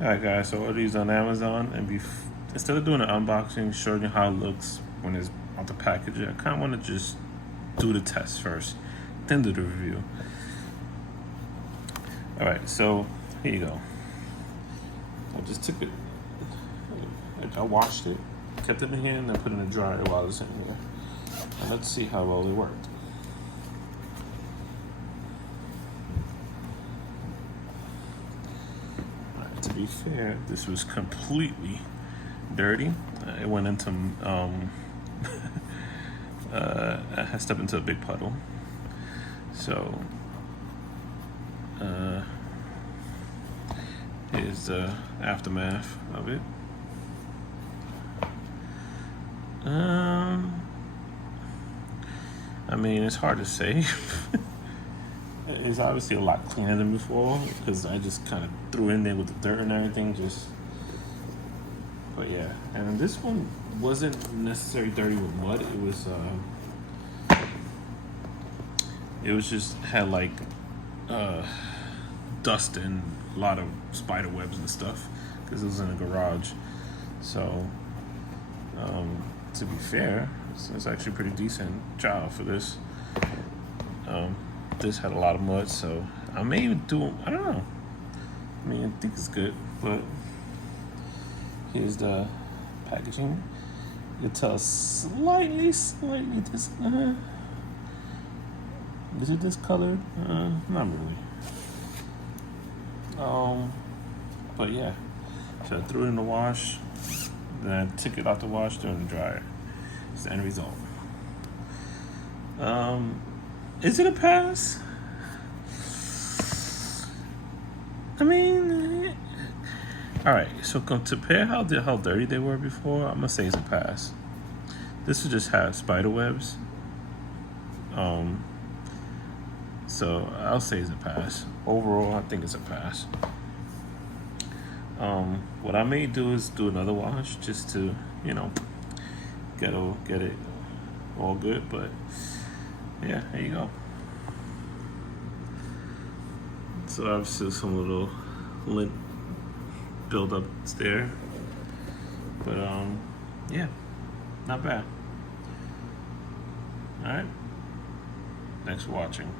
Alright guys, so order these on Amazon, and instead of doing an unboxing, showing you how it looks when it's out the package, I kind of want to just do the test first, then do the review. Alright, so here you go. I just took it, I washed it, kept it in the hand, and put it in the dryer while it was in here. And let's see how well it worked. To be fair, this was completely dirty. It went into, I stepped into a big puddle. So, here's the aftermath of it. I mean, it's hard to say. It's obviously a lot cleaner than before because I just kind of threw in there with the dirt and everything. But yeah, and this one wasn't necessarily dirty with mud. It was just had like dust and a lot of spider webs and stuff because it was in a garage. So to be fair, it's actually a pretty decent job for this. This had a lot of mud, so I may even do, I don't know. I mean, I think it's good, but here's the packaging. You can tell slightly this, is it discolored? Not really. But yeah, so I threw it in the wash, then I took it out the wash, threw it in the dryer. It's the end result. Is it a pass? I mean, all right. So compare how dirty they were before, I'm gonna say it's a pass. This would just have spider webs. So I'll say it's a pass. Overall, I think it's a pass. What I may do is do another wash just to, get it all good, but. Yeah, there you go. So obviously some little lint build up there. But yeah, not bad. Alright. Thanks for watching.